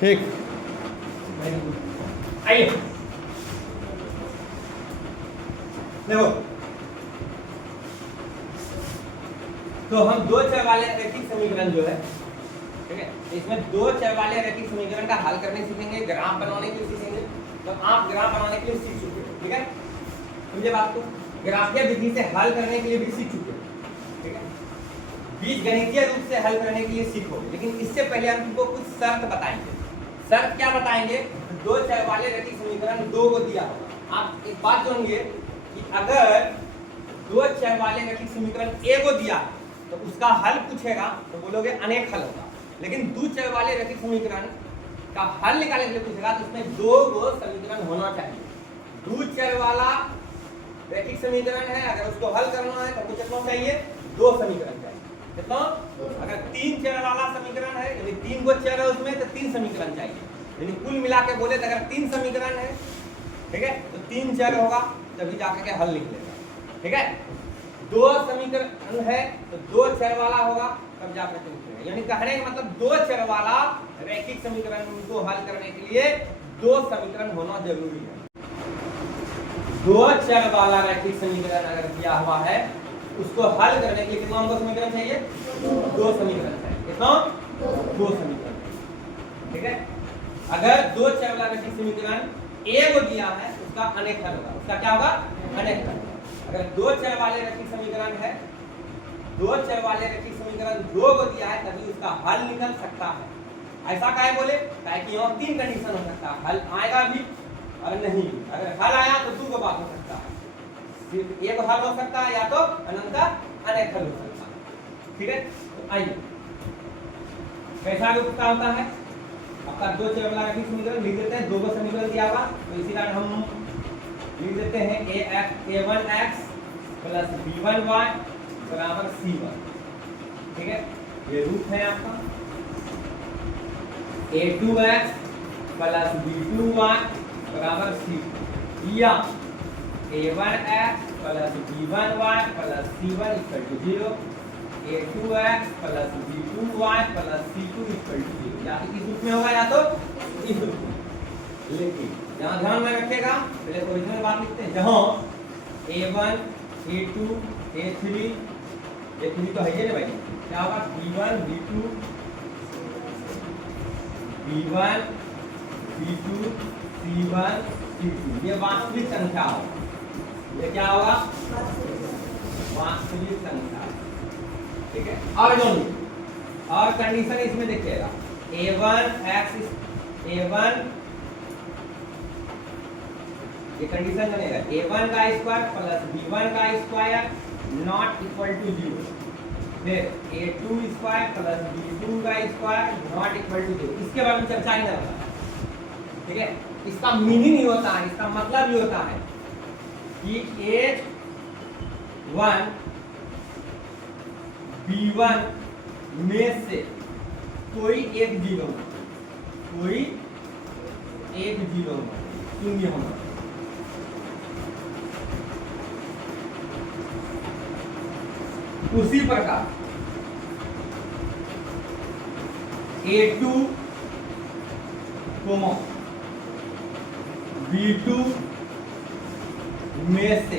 ठीक। आइए देखो, तो हम दो चर वाले रैखिक समीकरण जो है, ठीक है, इसमें दो चर वाले रैखिक समीकरण का हल करने सीखेंगे, ग्राफ बनाने के लिए सीखेंगे। तो आप ग्राफ बनाने के लिए सीख चुके हो, ठीक है, समझे बात को, ग्राफीय विधि से हल करने के लिए भी सीख चुके हो, ठीक है, बीजगणितीय रूप से हल करने के लिए सीखोगे। लेकिन इससे पहले हम तुमको कुछ शर्त बताएंगे। शर्त क्या बताएंगे? दो चर वाले रैखिक समीकरण दो को दिया होगा। आप एक बात जानिए कि अगर दो चर वाले रैखिक समीकरण ए को दिया तो उसका हल पूछेगा तो बोलोगे अनेक हल होगा। लेकिन दो चर वाले रैखिक समीकरण का हल निकालने के लिए पूछेगा तो उसमें दो गो समीकरण होना चाहिए। दो चर वाला रैखिक समीकरण है, अगर उसको हल करना है तो हमको कितना चाहिए? दो समीकरण चाहिए। कितना? अगर तीन चर वाला समीकरण है, यानी तीन गो चर है उसमें, तो तीन समीकरण चाहिए। यानी कुल मिला के बोले तो अगर तीन समीकरण है, ठीक है, तो तीन चर होगा तभी जाकर के हल निकलेगा, ठीक है। दो समीकरण है तो दो चर वाला होगा तब जाकर के निकलेगा। यानी कहने का मतलब दो चर वाला रैखिक समीकरण को हल करने के लिए दो समीकरण होना जरूरी है। दो चर वाला रैखिक समीकरण अगर दिया हुआ है उसको हल करने के लिए कितना हमको समीकरण चाहिए? दो समीकरण चाहिए। कितना? दो समीकरण, ठीक है। अगर दो चर वाला रैखिक समीकरण ए को दिया है उसका अनेक हल होगा। उसका क्या होगा? अनेक हल। अगर दो चर वाले रैखिक समीकरण है, दो चर वाले रैखिक समीकरण दो को दिया है तभी उसका हल निकल सकता है। ऐसा काहे बोले? ताकि यहाँ तीन कंडीशन हो सकता है, हल आएगा भी और नहीं। अगर हल आया तो दो को बात हो सकता है, सिर्फ एक हल हो सकता है या तो अनंत अनेक हल हो सकता है, ठीक है। तो आइए कैसा रूप होता है आपका दो चर वाला रैखिक समीकरण लिख देते हैं। दो को समीकरण दिया हुआ तो इसी कारण हम लिख देते हैं a1x प्लस b1y बराबर c1, ठीक है। ये रूप है आपका a2x प्लस b2y बराबर c2 या a1x plus b1y plus c1 equal to 0, a2x plus b2y plus c2 equal to 0। या तो इस रूप में होगा या तो इस रूप में। लेकिन यहाँ ध्यान में रखिएगा, पहले ओरिजिनल बात लिखते हैं। जहाँ a1 a2 a3 तो है ये ना भाई, क्या होगा? b1 b2 b1 b2 c1 c2, ये वास्तविक संख्या होगा। ये क्या होगा? वास्तविक संख्या, ठीक है। और जो और कंडीशन इसमें देखिएगा a1 ये कंडीशन बनेगा a1 का स्क्वायर प्लस b1 का स्क्वायर नॉट इक्वल टू 0, फिर a2 स्क्वायर प्लस b2 का स्क्वायर नॉट इक्वल टू 0। इसके बारे में चर्चा ही नहीं होता, ठीक है। इसका मीनिंग ही होता है, इसका मतलब ये होता है कि a1 b1 में से कोई एक जीरो, कोई एक जीरो शून्य होना। उसी प्रकार a2 b2 में से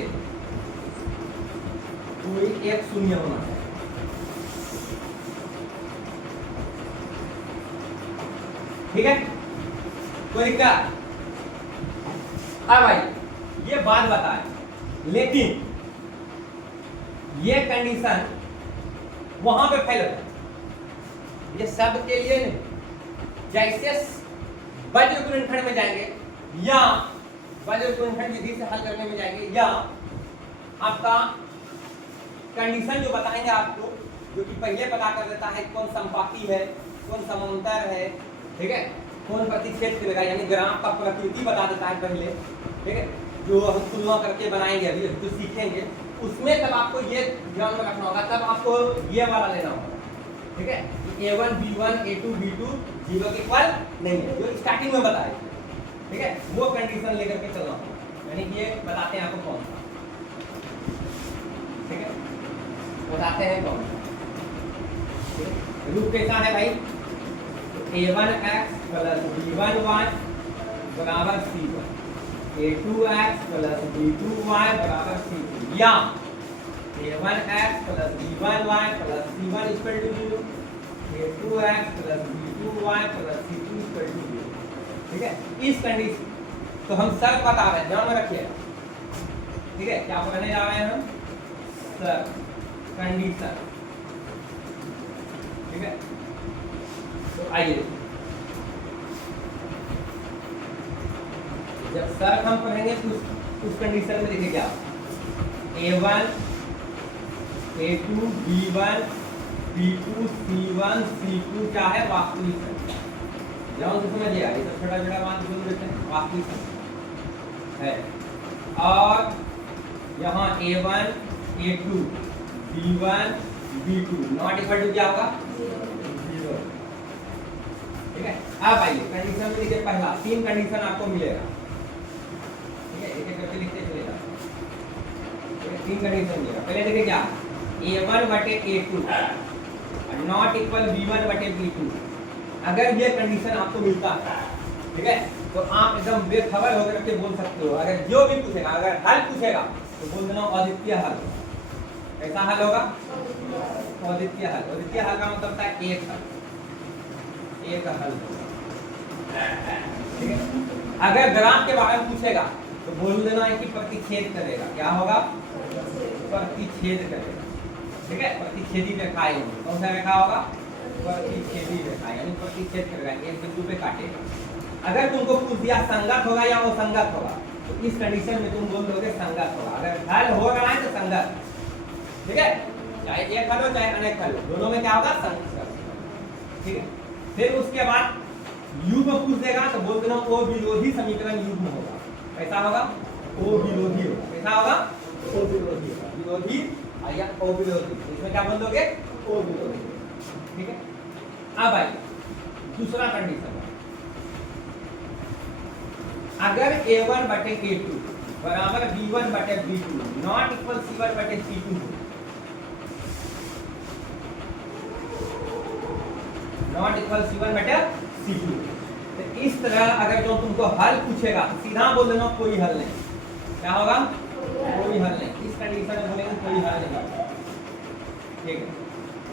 कोई एक शून्य होना है, ठीक है। कोई दिक्कत? अब भाई ये बात बताए, लेकिन ये कंडीशन वहां पे फेल होता है। ये सब के लिए नहीं, जैसे वज्र गुणनखंड में जाएंगे या वज्र गुणनखंड विधि से हल करने में जाएंगे या आपका कंडीशन जो बताएंगे आपको, जो कि पहले पता कर देता है कौन संपाती है, कौन समांतर है, ठीक है, कौन प्रतिच्छेद करेगा, यानी ग्राफ का प्रकृति बता देता है पहले, ठीक है। जो हम तुलना करके बनाएंगे अभी जो सीखेंगे उसमें तब आपको ये ध्यान में रखना होगा, तब आपको ये वाला लेना होगा, ठीक है। a1 b1 a2 b2 0 के इक्वल नहीं है, जो स्टार्टिंग में बताए, ठीक है, वो कंडीशन लेकर के चलना होगा। यानी कि ये बताते हैं आपको कौन सा, ठीक है, बताते हैं कौन सा। रूप कैसा है भाई? a1x प्लस B1y बराबर C1, A2x प्लस B2y बराबर C2, या A1x plus B1y plus C1 equal to 0, A2x plus B2y plus C2 equal to 0। ठीक है, इस कंडीशन तो हम सर बता रहे हैं, ध्यान में रखिए। ठीक है, क्या पढ़ने जा रहे हैं हम? Sir condition. ठीक है, तो आइए जब सर हम पढ़ेंगे तो उस कंडीशन में देखिए क्या A1 A2 B1 B2 C1 C2 क्या है? वास्तविक संख्या। ध्यान से समझिएगा, ये सब छोटा छोटा बात बोल देते हैं, वास्तविक संख्या है। और यहाँ A1 A2 B1 B2 not equal to क्या होगा? 0। ठीक है, अब आइए कंडीशन में देखिए, पहला 3 कंडीशन आपको मिलेगा। ठीक है, एक एक करके लिखते चलेगा। 3 कंडीशन मिलेगा। पहले देखिए क्या A1 बटे A2 नॉट इक्वल B1 बटे B2। अगर ये कंडीशन आपको मिलता है, ठीक है, तो आप एकदम बेखबर होकर के बोल सकते हो। अगर जो भी पूछेगा, अगर हल पूछेगा तो बोल देना अद्वितीय हल। कैसा हल होगा? अद्वितीय हल। अद्वितीय हल का मतलब होता है एक हल, एक हल। ठीक है, अगर ग्राफ के बारे में पूछेगा तो बोल देना है कि प्रतिच्छेद करेगा। क्या होगा? प्रतिच्छेद करेगा। ठीक है, प्रतिच्छेदी रेखाएं होंगी। कौन सा रेखा होगा? प्रतिच्छेदी रेखा, यानी प्रतिच्छेद करेगा, एक बिंदु पे काटेगा। अगर तुमको पूछ दिया संगत होगा या असंगत होगा, तो इस कंडीशन में तुम बोल दोगे संगत होगा। अगर हल हो रहा है तो संगत। ठीक है, चाहे एक हल हो चाहे अनेक हल हो, दोनों में क्या होगा? संगत। ठीक है, फिर उसके बाद युग्म पूछ देगा तो बोल देना ओ विरोधी समीकरण युग्म होगा। कैसा होगा? ओ विरोधी होगा। कैसा होगा? ओ विरोधी होगा। विरोधी या ओ विरोधी, इसमें क्या बोल दोगे? ओ विरोधी। ठीक है, अब आइए दूसरा कंडीशन। अगर A1 बटे A2 बराबर B1 बटे B2 नॉट इक्वल C1 बटे C2, नॉट इक्वल C1 बटे C2, तो इस तरह अगर जो तुमको हल पूछेगा तो सीधा बोल देना कोई हल नहीं। क्या होगा? कोई हल नहीं। इस कंडीशन में बोलेंगे कोई हल नहीं। ठीक है,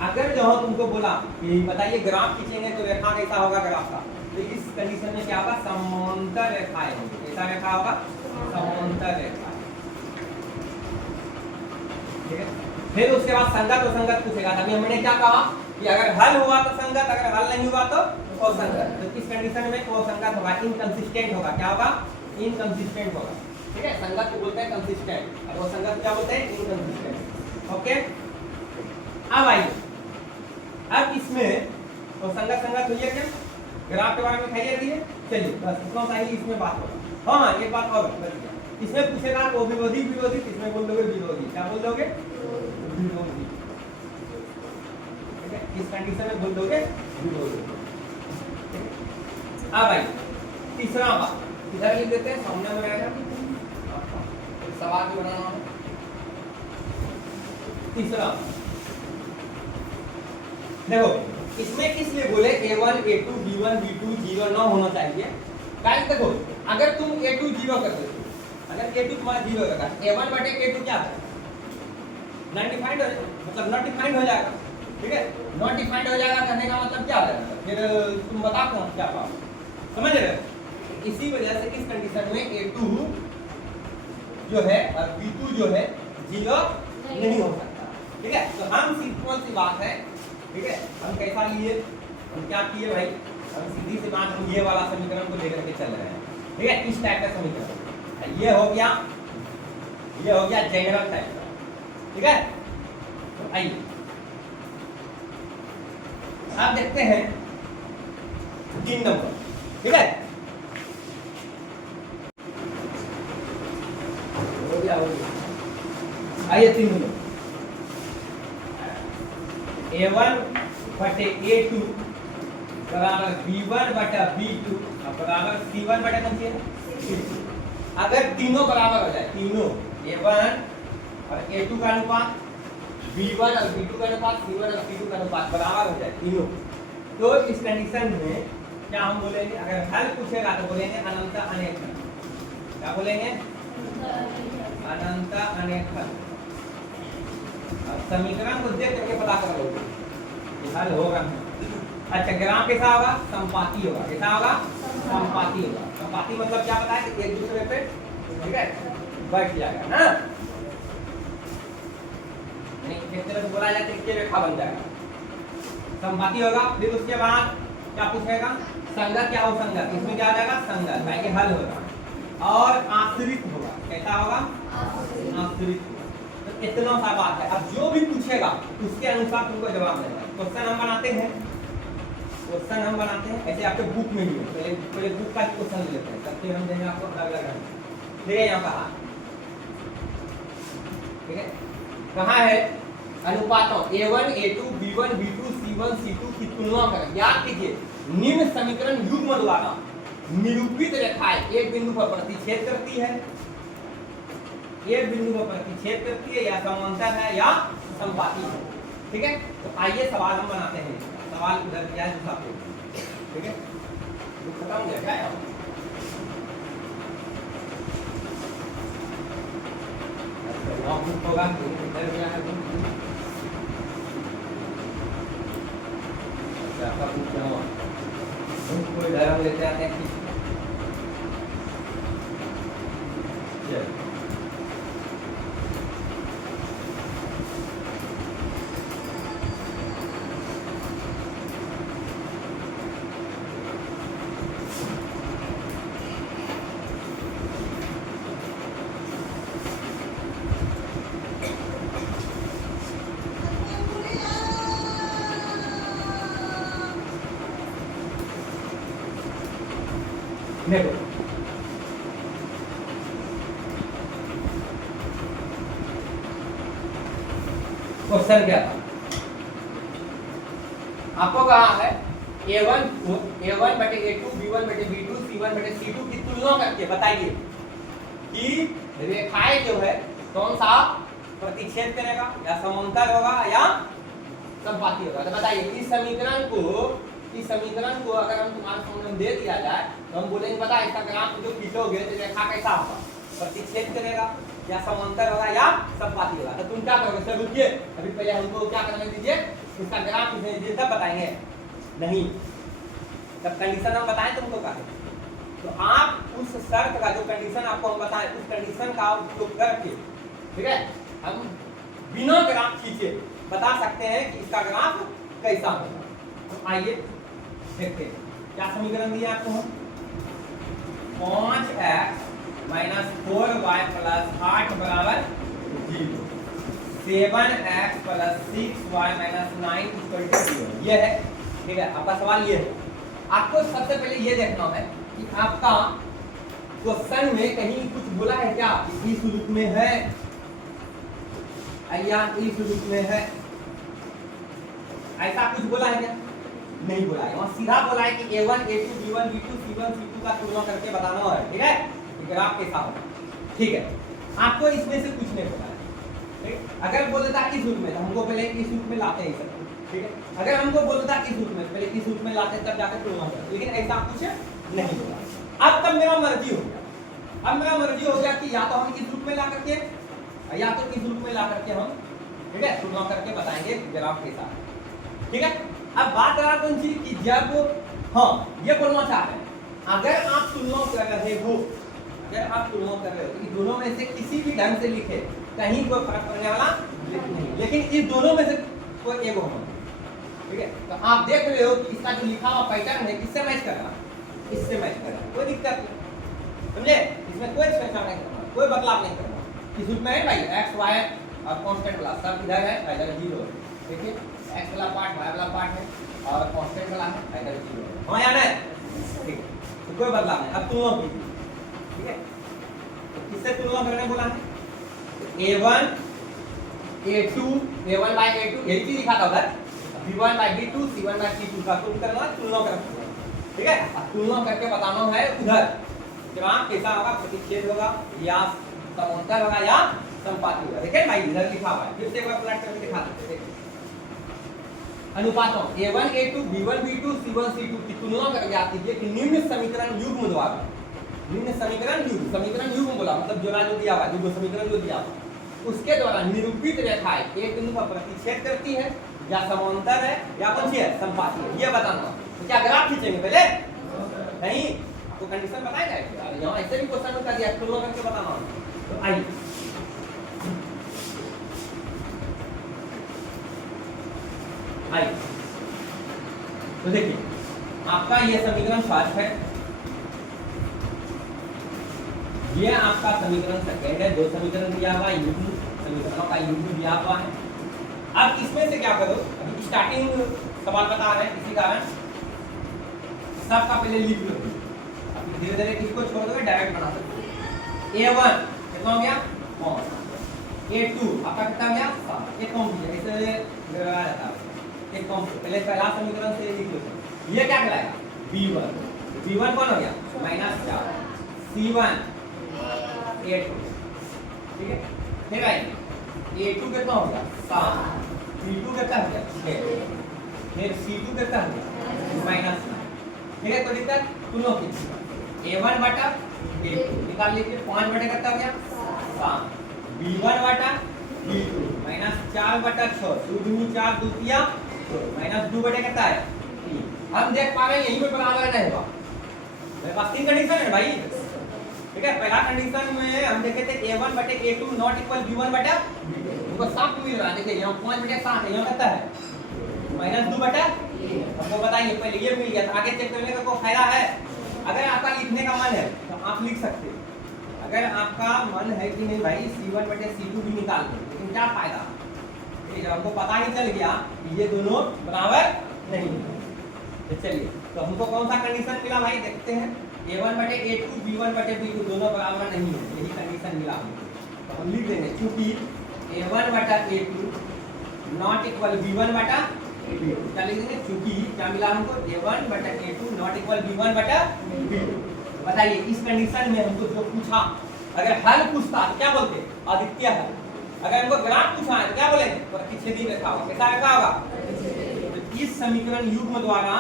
अगर जो तुमको बोला कि बताइए ग्राफ खींचेंगे तो रेखा कैसा होगा ग्राफ का, तो इस कंडीशन में क्या होगा? समांतर रेखाएं होंगी। कैसा रेखा होगा? समांतर रेखा। ठीक है, फिर उसके बाद संगत और संगत पूछेगा। तभी हमने क्या कहा कि अगर हल हुआ तो संगत, अगर हल नहीं हुआ तो असंगत। तो इस कंडीशन में असंगत होगा, इनकंसिस्टेंट होगा। क्या होगा? इनकंसिस्टेंट होगा। ठीक है, संगत को बोलते हैं कंसिस्टेंट और असंगत क्या बोलते हैं? इनकंसिस्टेंट। ओके, अब आइए, अब इसमें तो संगत संगत हुई है क्या? ग्राफ के बारे में खाइए दिए। चलिए बस इतना सा ही इसमें बात होगा। हाँ, एक बात और इसमें पूछेगा तो विरोधी विरोधी, इसमें बोल दोगे विरोधी। क्या बोल दोगे? विरोधी। ठीक है, इस कंडीशन में बोल दोगे विरोधी। अब आइए तीसरा बात, इधर लिख देते हैं, सामने में रहेगा सवाल भी बनाना। तीसरा देखो, इसमें इसलिए बोले A1 A2 B1 B2 0 न होना चाहिए। गाइस देखो, अगर तुम A2 0 कर देते, अगर A2 तुम्हारा 0 रहेगा, A1 बटे A2 क्या है? नॉट डिफाइंड हो, मतलब नॉट डिफाइंड हो जाएगा। ठीक है, नॉट डिफाइंड हो जाएगा कहने का मतलब क्या है? फिर तुम बता कौन क्या पाओ, समझ रहे हो? इसी वजह से इस कंडीशन में A2 जो है और B2 जो है 0 नहीं हो सकता। ठीक है, तो हम सिंपल सी बात है। ठीक है, हम कैसा लिए, हम क्या किए भाई, हम सीधी सी बात, हम ये वाला समीकरण को लेकर के चल रहे हैं। ठीक है, इस टाइप का समीकरण ये हो गया, ये हो गया जनरल टाइप का। ठीक है, तो आइए आप देखते हैं 3 नंबर। ठीक है, हो गया, हो गया। आइए 3 नंबर, A1 बटे A2 बराबर B1 बटा B2 बराबर C1 बटा कौन सी है? C2। अगर तीनों बराबर हो जाए, तीनों A1 और A2 का अनुपात, B1 और B2 का अनुपात, C1 और C2 का अनुपात बराबर हो जाए तीनों, तो इस कंडीशन में क्या हम बोलेंगे, अगर हल पूछेगा तो बोलेंगे अनंत अनेक हल। क्या बोलेंगे, अनंत अनेक हल। समीकरण को देख करके पता कर लो हल होगा। अच्छा ग्राम कैसा होगा, संपाती होगा। कैसा होगा, संपाती होगा। संपाती मतलब क्या पता है कि एक दूसरे पे ठीक है बैठ जाएगा ना, एक तरह से बोला जाए तो रेखा बन जाएगा, संपाती होगा। फिर उसके बाद क्या पूछेगा, संगत या असंगत, इसमें क्या आ जाएगा संगत, ताकि हल होगा। और आश्रित होगा, कैसा होगा, आश्रित होगा। तो इतना सा बात है। अब जो भी पूछेगा उसके अनुसार तुमको जवाब देना। क्वेश्चन हम बनाते हैं, क्वेश्चन हम बनाते हैं ऐसे आपके बुक में भी है। पहले बुक का क्वेश्चन लेते हैं, तब फिर हम देंगे आपको अलग अलग। देखिए यहाँ कहा, ठीक है, कहाँ है अनुपातों A1 A2 B1 B2 C1 C2 की तुलना करें। याद कीजिए निम्न समीकरण युग्म द्वारा निरूपित रेखाएं एक बिंदु पर प्रतिच्छेद करती है, एक बिंदु पर प्रतिच्छेद करती है, या समांतर है या समपाती है। ठीक है, तो आइए सवाल हम बनाते हैं। सवाल इधर क्या है दूसरा पेज, ठीक है, खत्म हो गया क्या है? होगा इधर क्या है, आपका पूछना हो कोई डायग्राम लेते आते हैं। देखो क्वेश्चन क्या था, आपको कहा है A1 बटे A2 B1 बटे B2 C1 बटे C2 की तुलना करके बताइए कि रेखाएं जो है कौन सा प्रतिच्छेद करेगा, या समांतर होगा या समपाती होगा। तो बताइए इस समीकरण को अगर हम तुम्हारे सामने दे दिया जाए तो हम बोलेंगे पता है इसका ग्राफ जो खींचोगे तो रेखा कैसा होगा, प्रतिच्छेद करेगा या समांतर होगा या समपाती होगा। तो तुम क्या करोगे, सर रुकिए अभी पहले हमको क्या करने दीजिए, इसका ग्राफ खींचने दीजिए तब बताएंगे। नहीं, जब कंडीशन हम बताएं तुमको क्या है, तो आप उस शर्त का जो कंडीशन आपको हम बताएं उस कंडीशन का उपयोग करके ठीक है हम बिना ग्राफ खींचे बता सकते हैं कि इसका ग्राफ कैसा होगा। तो आइए देखते हैं क्या समीकरण दिया आपको हम, 5x - 4y + 8 = 0, 7x + 6y - 9 = 0। ये है, ठीक है। आपका सवाल ये है, आपको सबसे पहले ये देखना है कि आपका क्वेश्चन में कहीं कुछ बोला है क्या, इस रूप में है या इस रूप में है, ऐसा कुछ बोला है क्या, नहीं बोला है। वहां सीधा बोला है कि A1 A2 B1 B2 C1 C2 का तुलना करके बताना है, ठीक है, ग्राफ कैसा होगा। ठीक है, आपको इसमें से कुछ नहीं बोला है, ठीक है। अगर बोल देता इस रूप में तो हमको पहले इस रूप में लाते हैं सब, ठीक है। अगर हमको बोलता इस रूप में पहले इस रूप में लाते तब जाकर तुलना करते, लेकिन ऐसा कुछ नहीं बोला। अब तब मेरा मर्जी हो गया, अब मेरा मर्जी हो गया कि या तो हम इस रूप में ला करके या तो इस रूप में ला करके हम ठीक है तुलना करके बताएंगे ग्राफ कैसा है, ठीक है। अब बात रहा कौन सी कि जब हाँ ये बोलना चाह रहे हैं अगर आप तुलना कर रहे हो, अगर आप तुलना कर रहे हो तो दोनों में से किसी भी ढंग से लिखे कहीं कोई फर्क पड़ने वाला नहीं, लेकिन इस दोनों में से कोई एक होना, ठीक है। तो आप देख रहे हो कि इसका जो लिखा हुआ पैटर्न है किससे मैच कर रहा है, इससे मैच कर रहा है, कोई दिक्कत नहीं, समझे। इसमें कोई स्पेशल नहीं करना, कोई बदलाव नहीं करना। इस रूप में है भाई x y और कांस्टेंट वाला सब इधर है, इधर 0 है, देखिए x वाला पार्ट y वाला पार्ट है और कांस्टेंट वाला है, इधर 0 है। हां या नहीं, ठीक है, तो कोई बदलाव नहीं। अब तुलना कीजिए, ठीक है। तो किससे तुलना करने बोला है, A1 A2 A1/A2 यही चीज लिखा था उधर, B1/B2 C1/C2 का तुलना करना, ठीक है। अब तुलना करके बताना है उधर ग्राफ कैसा होगा, प्रतिच्छेद होगा या समांतर होगा या समपाती होगा। देखिए भाई इधर लिखा हुआ है, फिर से एक बार प्लॉट करके दिखा देते हैं। अनुपातों a1 a2 b1 b2 c1 c2 की तुलना करके आप कीजिए कि निम्न समीकरण युग्म द्वारा, निम्न समीकरण युग्म बोला मतलब जो दिया हुआ जो समीकरण जो दिया हुआ उसके द्वारा निरूपित रेखाएं एक बिंदु पर प्रतिच्छेद करती है या समांतर है या कौन सी है, समपाती है, ये बताना। तो क्या ग्राफ खींचेंगे पहले? नहीं, तो कंडीशन बताएगा यार, यहाँ ऐसे भी क्वेश्चन में कर दिया, तुलना करके बताना। तो आइए तो देखिए आपका ये समीकरण फर्स्ट है, ये आपका समीकरण सेकंड है, दो समीकरण दिया हुआ युग्म समीकरणों का युग्म दिया हुआ है। अब इसमें से क्या करो, अभी स्टार्टिंग सवाल बता रहे हैं, इसी कारण सबका पहले लिख लो, धीरे धीरे किसको छोड़ दोगे डायरेक्ट बना सकते हो। a1 कितना हो गया 5, a2 आपका कितना हो गया 7, एक कम कीजिए ऐसे लगा रहता है, एक कम पहले पहला समीकरण से लिख लो। ये क्या कहलाएगा b1 कौन हो गया -4, c1 a2, ठीक है। फिर आएंगे a2 कितना हो गया 7, c2 कितना हो गया 6, फिर c2 कितना हो गया -9, ठीक है। तो दिक्कत तुलना कीजिए a1 बटा a2 निकाल लीजिए, 5 बटे कितना हो गया 7, b1 बटा b2 -4 बटा 6, 2 दूनी 4 दूतिया -2 बटे कितना है 3। हम देख पा रहे हैं यही में बराबर नहीं होगा, मेरे पास तीन कंडीशन है भाई, ठीक है। पहला कंडीशन में हम देखे थे a1 बटे a2 नॉट इक्वल b1 बटा b2, उनको साफ मिल रहा है। देखिए यहाँ 5 बटे 7 है, यहाँ कितना है -2 बटा, हमको बताइए पहले ये मिल गया था, आगे चेक करने का कोई फायदा है? अगर आपका लिखने का मन है तो आप लिख सकते हैं, अगर आपका मन है कि नहीं भाई c1 बटे c2 भी निकाल दो, लेकिन क्या फायदा, जब हमको पता ही चल गया कि ये दोनों बराबर नहीं है। तो चलिए, तो हमको कौन सा कंडीशन मिला भाई देखते हैं, a1 बटे a2 b1 बटे b2 दोनों बराबर नहीं है, यही कंडीशन मिला हमको। तो हम लिख देंगे क्योंकि a1 बटा a2 नॉट इक्वल b1 बटा b2, क्या लिख देंगे क्योंकि क्या मिला हमको a1 बटा a2 नॉट इक्वल b1 बटा b2। बताइए इस कंडीशन में हमको जो पूछा, अगर हल पूछता तो क्या बोलते अद्वितीय हल, अगर हमको ग्राफ पूछा है तो क्या बोलेंगे प्रतिच्छेदी रेखा होगा, कैसा रेखा होगा। तो इस समीकरण युग्म द्वारा,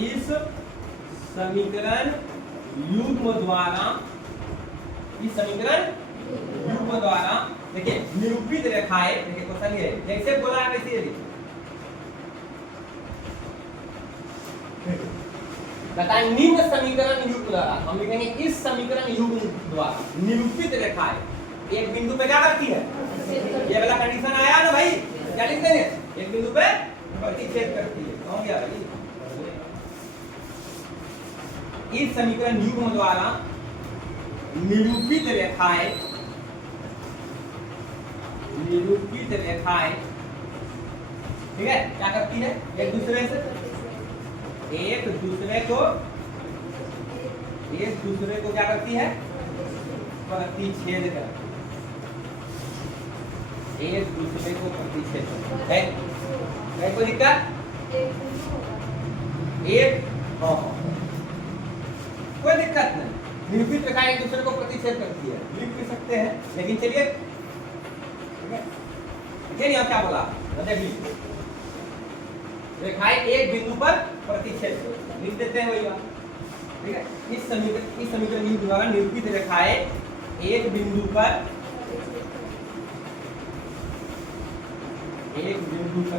इस समीकरण युग्म द्वारा, इस समीकरण युग्म द्वारा देखिए निरूपित रेखाएं, देखिए क्वेश्चन ये जैसे बोला है वैसे लिखिए, बताएं निम्न समीकरण युग्म द्वारा, हम लिखेंगे इस समीकरण युग्म द्वारा निरूपित रेखाएं एक बिंदु पे क्या करती है, ये वाला कंडीशन आया ना भाई, क्या लिख देंगे एक बिंदु पे प्रतिच्छेद करती है, हो गया भाई। इस समीकरण युग्म द्वारा निरूपित रेखाएं, निरूपित रेखाएं ठीक है क्या करती है, एक दूसरे को क्या करती है, प्रतिच्छेद करती है, एक दूसरे को प्रतिच्छेद करती है। कोई दिक्कत? एक कोई दिक्कत नहीं, निरूपित रेखाएं एक दूसरे को प्रतिच्छेद करती है, लिख भी सकते हैं, लेकिन चलिए ठीक है, क्या बोला रेखाएं एक बिंदु पर प्रतिच्छेद लिख देते हैं, वही बात ठीक है। इस समीकरण युग्म द्वारा निरूपित रेखाएं एक बिंदु पर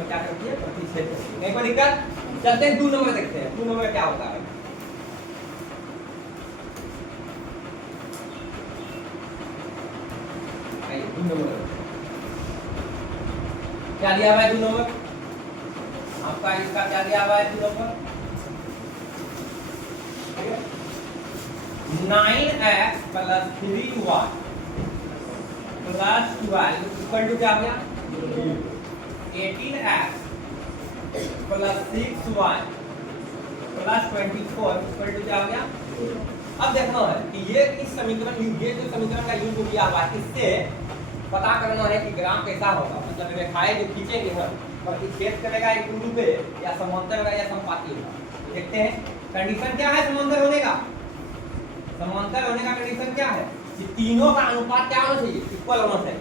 क्या करती है, प्रतिच्छेद करती है। नहीं कोई दिक्कत? चलते हैं 2 नंबर देखते हैं, 2 नंबर क्या होता है। आइए 2 नंबर क्या दिया हुआ है, 2 नंबर आपका इसका क्या दिया हुआ है, 2 number 9x + 3y + 12 equal to क्या हो गया 18x + 6y + 24 इक्वल टू क्या हो गया। अब देखना है कि ये इस समीकरण ये जो समीकरण का युग्म दिया हुआ है, इससे पता करना है कि ग्राफ कैसा होगा, मतलब रेखाएं जो खींचेंगे हम प्रतिच्छेद करेगा एक बिंदु पे या समांतर होगा या समपाती होगा। देखते हैं कंडीशन क्या है समांतर होने का, समांतर होने का कंडीशन क्या है कि तीनों का अनुपात क्या होना चाहिए, इक्वल होना चाहिए।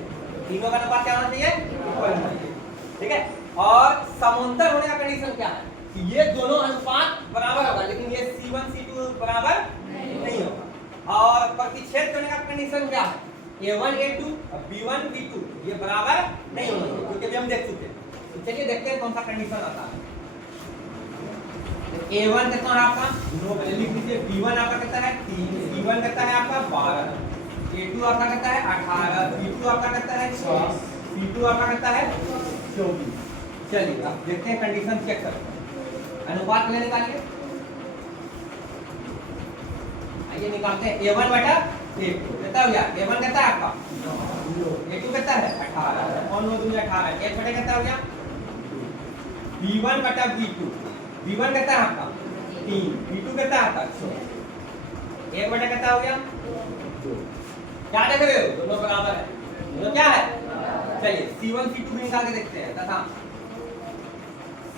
तीनों का अनुपात क्या होना चाहिए, इक्वल होना चाहिए। ठीक है, और समांतर होने का कंडीशन क्या है कि ये दोनों अनुपात बराबर होगा, लेकिन ये C1 C2 बराबर नहीं होगा। और प्रतिच्छेद करने का कंडीशन क्या है, A1 A2 और B1 B2 ये बराबर नहीं होंगे, क्योंकि अभी हम देख चुके हैं। तो चलिए देखते हैं कौन सा कंडीशन आता है। A1 कितना है आपका 9, पहले लिख लीजिए। B1 आपका कितना है 3, C1 कितना है आपका 12, A2 आपका कितना है 18, B2 आपका कितना है 6, C2 आपका कितना है 24। चलिए अब देखते हैं कंडीशन चेक करते हैं। अनुपात ले निकालिए, आइए निकालते हैं। A1 बटा A2 कितना हो गया, A1 कितना है आपका 9, A2 कितना है 18 और 9 दूनी 18, 1 बटे कितना हो गया B1 बटा B2, B1 कितना है आपका 3, B2 कितना है आपका 6, 1 बटा कितना हो गया 2। क्या देख रहे हो, दोनों बराबर है, दोनों क्या है। चलिए C1 C2 भी निकाल के देखते हैं तथा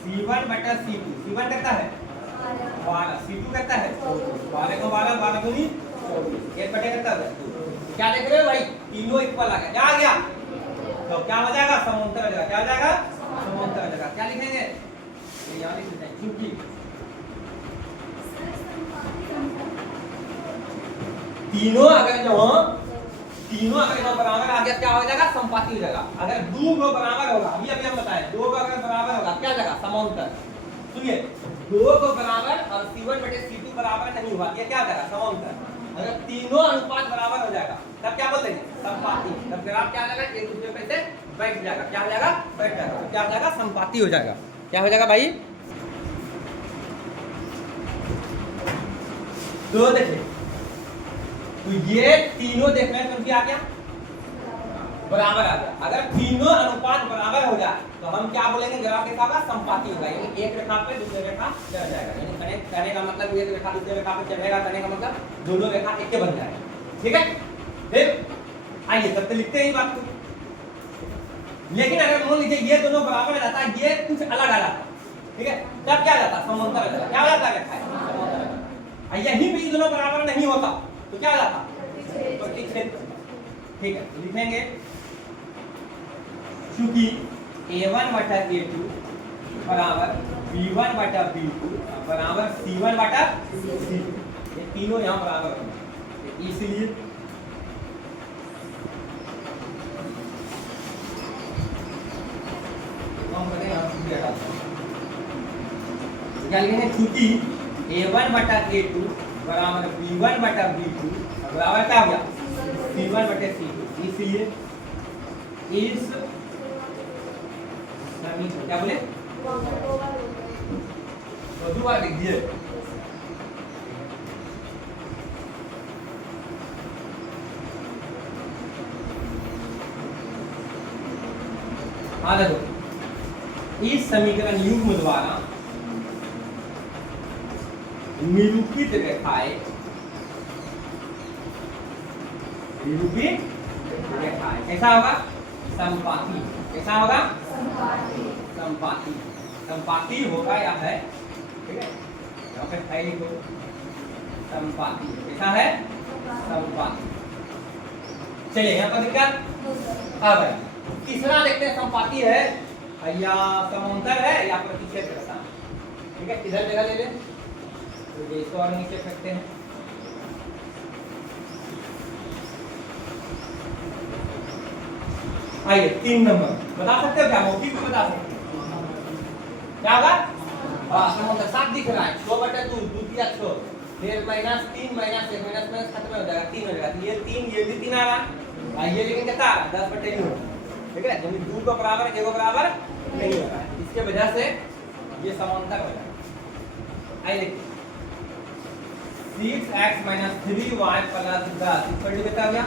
C1 बटा C2, C1 कितना है 12, C2 कितना है 12 को 12, 12 दूनी 24, 1 बटे कितना है 2। क्या देख रहे हो भाई, तीनों इक्वल आ गया। क्या आ गया, तो क्या हो जाएगा समांतर हो जाएगा। क्या हो जाएगा समांतर हो जाएगा। क्या लिखेंगे, यहाँ लिख देते हैं क्योंकि तीनों अगर बराबर आ गया क्या हो जाएगा, संपाती हो जाएगा। अगर दो को बराबर होगा, अभी हम बताएं, दो को अगर बराबर होगा क्या जाएगा समांतर। सुनिए, दो को बराबर और C1 बटे C2 बराबर नहीं हुआ, ये क्या जाएगा समांतर। अगर तीनों अनुपात बराबर हो जाएगा तब क्या बोलते हैं संपाती। तब ग्राफ क्या हो जाएगा, एक दूसरे पे से बैठ जाएगा। क्या हो जाएगा, बैठ जाएगा। क्या हो जाएगा, संपाती हो जाएगा। क्या हो जाएगा भाई, तो देखिए, तो ये तीनों देख रहे हैं, क्या आ गया बराबर आ गया। अगर तीनों अनुपात बराबर हो जाए तो हम क्या बोलेंगे, ग्राफ रेखा का संपाती होगा, यानी एक रेखा पे दूसरे रेखा चढ़ जाएगा। यानी कहने का मतलब एक रेखा दूसरे रेखा पे चढ़ेगा, कहने का मतलब दोनों रेखा एक के बन जाएगा। ठीक है, फिर आइए तब तो लिखते हैं बात को। लेकिन अगर मान लीजिए ये दोनों बराबर रहता, ये कुछ अलग आ जाता, ठीक है, तब क्या जाता समांतर हो जाता। क्या हो जाता है समांतर। यहीं पे ये दोनों बराबर नहीं होता तो क्या हो जाता प्रतिच्छेद। ठीक है, लिखेंगे क्योंकि A1 बटा A2 बराबर B1 बटा B2 बराबर C1 बटा C2, ये तीनों यहाँ बराबर होंगे, इसलिए क्या लिखेंगे, क्योंकि A1 बटा A2 बराबर B1 बटा B2 बराबर क्या हो गया C1 बटे C2, इसलिए इस क्या बोले तो दो बार लिख दिए। हाँ देखो, इस समीकरण युग्म द्वारा निरूपित रेखाएं कैसा होगा संपाती। कैसा होगा संपाती। संपाती होगा या है, ठीक है, यहाँ पे है लिखो संपाती। कैसा है संपाती। चलिए यहाँ पर दिक्कत अब है, तीसरा देखते हैं संपाती है या समांतर है या प्रतिच्छेद करता है। ठीक है, इधर जगह ले लें तो इसको और नीचे रखते हैं। आइए 3 नंबर बता सकते हो क्या, मौखिक में बता सकते हो क्या होगा। समांतर 7 दिख रहा है, 6 बटे 2, 2 दिया 6, फिर -3 -1 -1 खत्म हो जाएगा, 3 हो जाएगा। ये 3, ये भी 3 आ रहा, ये लेकिन कितना 10 बटे 9। ठीक है, जब 2 को बराबर 1 को बराबर नहीं हो रहा है, इसके वजह से ये समांतर हो जाएगा। आइए देखिए 6x - 3y + 10 इक्वल टू कितना हो गया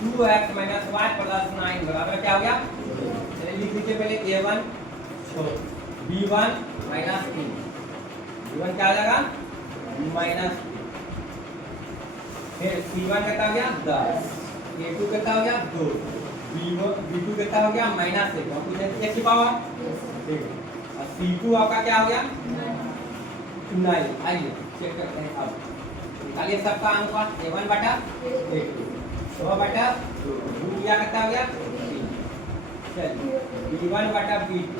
2x - y + 9 बराबर क्या हो गया। चलिए लिख लीजिए पहले A1 B1 - 3, B1 क्या आ जाएगा -3, फिर C1 कितना हो गया 10, A2 कितना हो गया 2, B2 कितना हो गया -1, और कुछ एक छिपा हुआ ठीक है, और C2 आपका क्या हो गया 9। आइए चेक करते हैं, अब निकालिए सबका अनुपात A1 बटा A2 6 बटा 2 किया कितना हो गया 3, चलिए b1 बटा b2,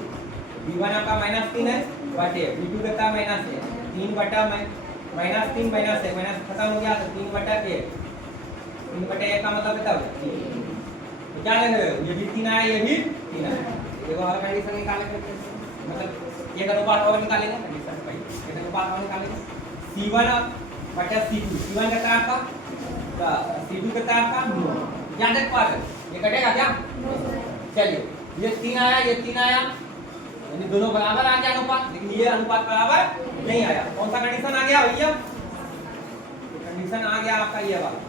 b1 आपका -3 है बटे b2 कितना -1 3 बटा -3 माइनस है माइनस खत्म हो गया तो 3 बटा 1 3 बटा 1 का मतलब कितना होगा 3। तो क्या लिख रहे हो ये भी 3 आया ये भी 3 आया। देखो और कंडीशन निकालेंगे मतलब एक अनुपात और निकालेंगे कंडीशन भाई एक अनुपात और निकालेंगे c1 बटा c2 c1 कितना है आपका c2 कितना है आपका क्या देख पा रहे ये कटेगा क्या चलिए ये 3 आया ये 3 आया यानी दोनों बराबर आ गया अनुपात लेकिन ये अनुपात बराबर नहीं आया। कौन सा कंडीशन आ गया भैया कंडीशन आ गया आपका ये वाला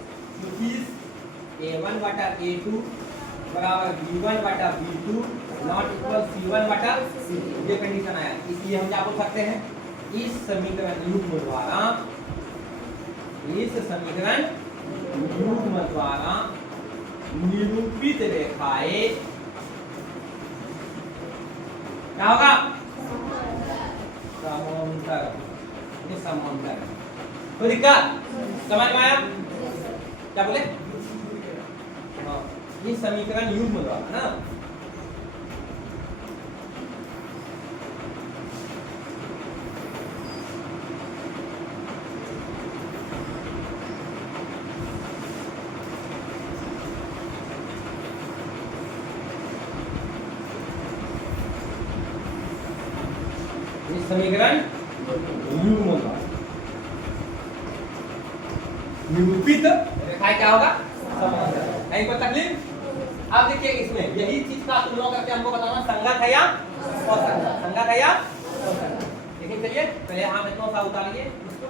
a1 बटा a2 बराबर b1 बटा b2 नॉट इक्वल c1 बटा c2 ये कंडीशन आया। इसलिए हम क्या बोल सकते हैं इस समीकरण युग्म द्वारा निरूपित रेखाएं क्या होगा समांतर ये समांतर कोई दिक्कत समझ में आया क्या बोले हाँ ये समीकरण युग्म द्वारा ना समीकरण युग्म द्वारा निरूपित रेखाएं क्या होगा समांतर नहीं कोई तकलीफ। अब देखिए इसमें यही चीज का तुलना करके हमको बताना संगत है या असंगत संगत है या असंगत। लेकिन चलिए पहले हम इतना सा उतारिए इसको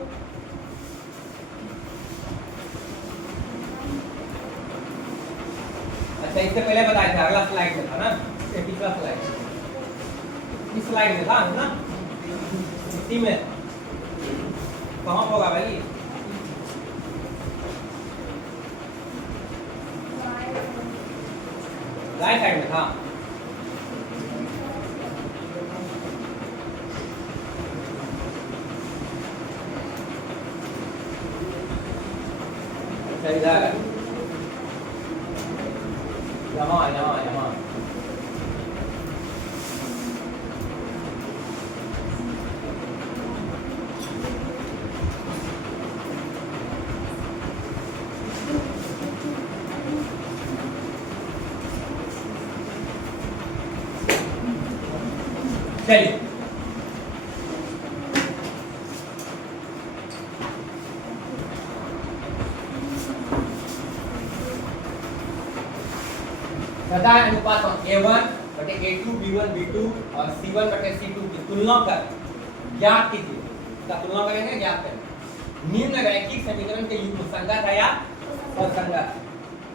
अच्छा इससे पहले बताया था अगला स्लाइड में था ना ये पिछला स्लाइड इस स्लाइड में था ना इसी में कहाँ होगा भाई राइट साइड में था इधर यहाँ यहाँ यहाँ चलिए पता है अनुपात a1 बटे a2 b1 b2 और c1 बटे c2 की तुलना कर ज्ञात कीजिए इसका तुलना करेंगे ज्ञात करेंगे निम्न रैखिक समीकरण के युग्म संगत है या असंगत।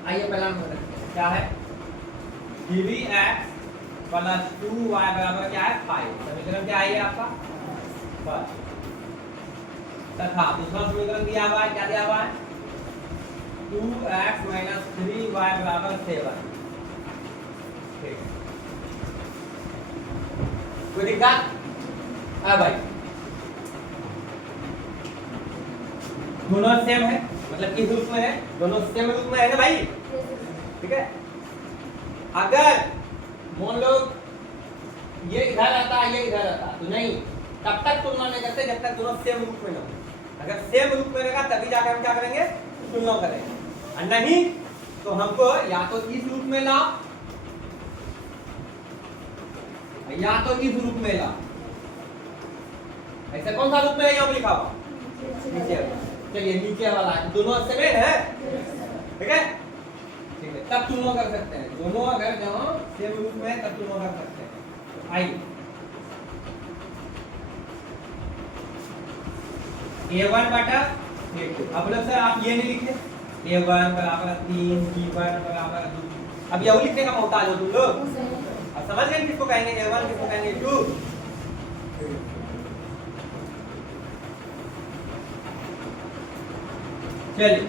आइए पहला हम देखते हैं क्या है 3x प्लस 2y बराबर क्या है 5 समीकरण क्या है आपका बस तथा दूसरा समीकरण दिया हुआ है क्या दिया हुआ है 2x 3y बराबर 7 ठीक कोई दिक्कत हाँ भाई दोनों सेम है मतलब किस रूप में है दोनों सेम रूप में है ना भाई ठीक है। अगर मान लो ये इधर आता ये इधर आता तो नहीं तब तक तुलना नहीं करते जब तक दोनों सेम रूप में ना हो। अगर सेम रूप में रहेगा तभी जाकर हम क्या करेंगे तुलना करेंगे और नहीं तो हमको या तो इस रूप में ला या तो इस रूप में ला ऐसा कौन सा रूप में है यहाँ लिखा हुआ नीचे चलिए नीचे वाला दोनों सेम है ठीक है ठीक है तब तुलना कर सकते हैं दोनों अगर जहाँ सेम रूप में है तब तुलना कर सकते हैं। तो आइए a1 बटा a2 अब लोग सर आप ये नहीं लिखे a1 बराबर 3 b1 बराबर 2 अब यही लिखने का मोहताज हो तुम लोग अब समझ गए किसको कहेंगे a1 किसको कहेंगे 2 चलिए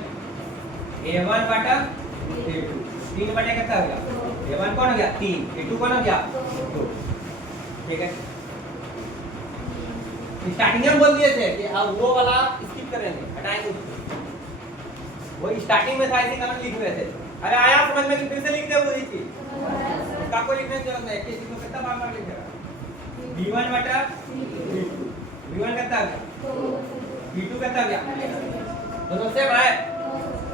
a1 बटा a2 3 बटे कितना हो गया a1 कौन हो गया 3 a2 कौन हो गया 2 ठीक है। स्टार्टिंग में बोल दिए थे कि अब वो वाला स्किप करेंगे हटाएंगे उसको वो स्टार्टिंग में था ऐसे कमेंट लिख रहे थे अरे आया समझ में कि फिर से लिख दे वही चीज, उसका कोई लिखने की जरूरत नहीं, किसी को कितना बार बार लिखेगा। v1 बटा v1 कितना आ गया, v2 कितना आ गया, दोनों सेम है,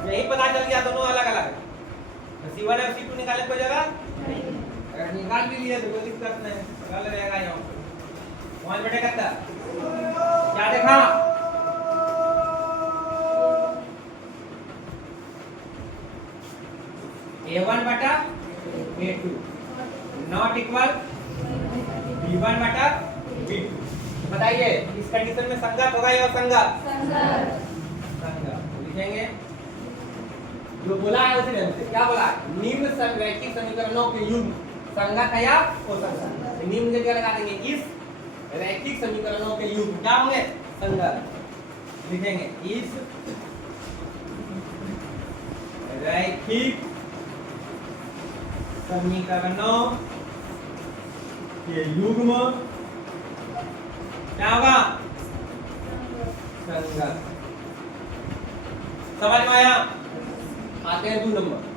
यही पता चल गया दोनों अलग अलग है। तो c1 और c2 निकाले कोई जगह, अगर निकाल भी लिए तो कोई दिक्कत नहीं, निकाल रहेगा यहाँ पे। 1 बटे कितना, क्या देखा, a1 बटा a2 नॉट इक्वल b1 बटा b2। बताइए इस कंडीशन में संगत होगा या असंगत, संगत लिखेंगे। जो बोला है उसी ढंग से, क्या बोला है, निम्न रैखिक समीकरणों के युग्म संगत है या असंगत। निम्न के क्या लगा देंगे, इस रैखिक समीकरणों के युग्म क्या होंगे, संगत लिखेंगे। इस रैखिक समीकरणों के युग्म क्या होगा, संगत। समझ में आया, आते हैं 2 नंबर।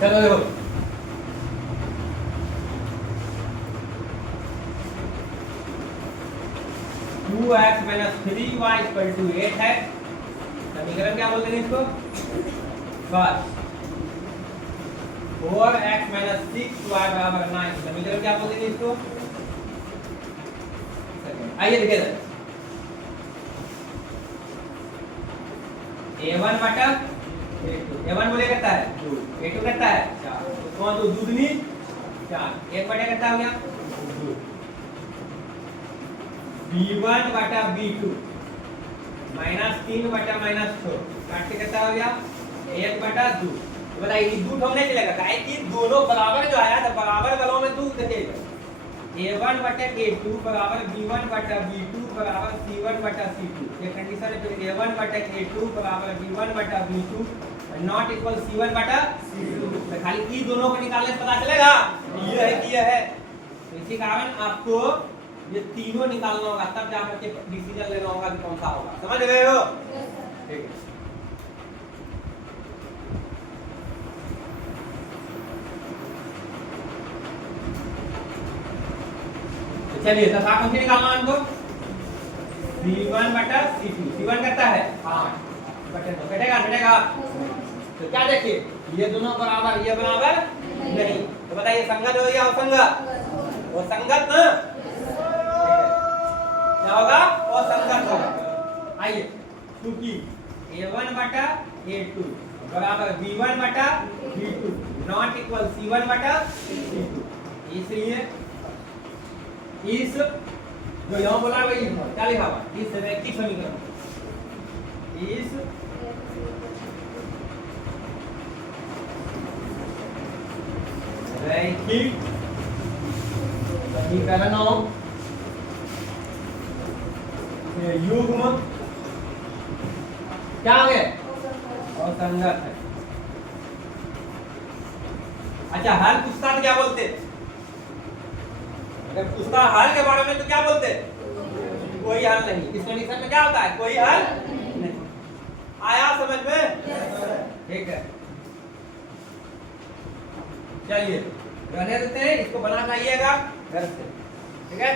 चलो देखो, 2x minus 3y equal to 8 है, समीकरण क्या बोलते हैं इसको, बस 4x माइनस 6y बराबर 9, समीकरण क्या बोलते हैं इसको। आइए देखिए, a1 बटा a2, a1 बोले कितना है 2, a2 कितना है 4, कौन तो दूधनी 4, 1 बटे कितना हो गया 2, b1 बटा b2 माइनस 3 बटा माइनस 6 काट के कितना हो गया 1 बटा 2। तो बताइए ये 2 ठोकने चलेगा, काहे कि दोनों बराबर जो आया था बराबर वालों में 2 देखेगा, a1 बटा a2 बराबर b1 बटा b2 बराबर c1 बटा c2। ये कंडीशन है, फिर a1 बटा a2 बराबर b1 बटा b2 नॉट इक्वल c1 बटा c2। तो खाली ई दोनों को निकालने से पता चलेगा ये है कि ये है। तो इसी कारण आपको ये तीनों निकालना होगा, तब जाकर के डिसीजन लेना होगा कि कौन सा होगा। समझ गए हो, ठीक है। चलिए तथा कौन सी निकालना है हमको, c1 बटा c2, c1 कितना है 8 बटे 2, घटेगा। तो क्या देखिए ये दोनों बराबर, ये बराबर नहीं, तो बताइए संगत हो या असंगत, वो संगत ना, क्या होगा वो संगत होगा। आइए क्योंकि a1 बटा a2 बराबर b1 बटा b2 नॉट इक्वल c1 बटा c2, इसलिए इस जो यहाँ बोला वही क्या लिखा हुआ, इस रैखिक समीकरण, इस रैखिक समीकरणों के युग्म क्या हो गए, असंगत है। अच्छा हल पूछता तो क्या बोलते, अगर पूछता हल के बारे में तो क्या बोलते, कोई हल नहीं। इस कंडीशन में क्या होता है, कोई हल नहीं। आया समझ में, ठीक है। चलिए रहने देते हैं, इसको बना लाइएगा घर से, ठीक है।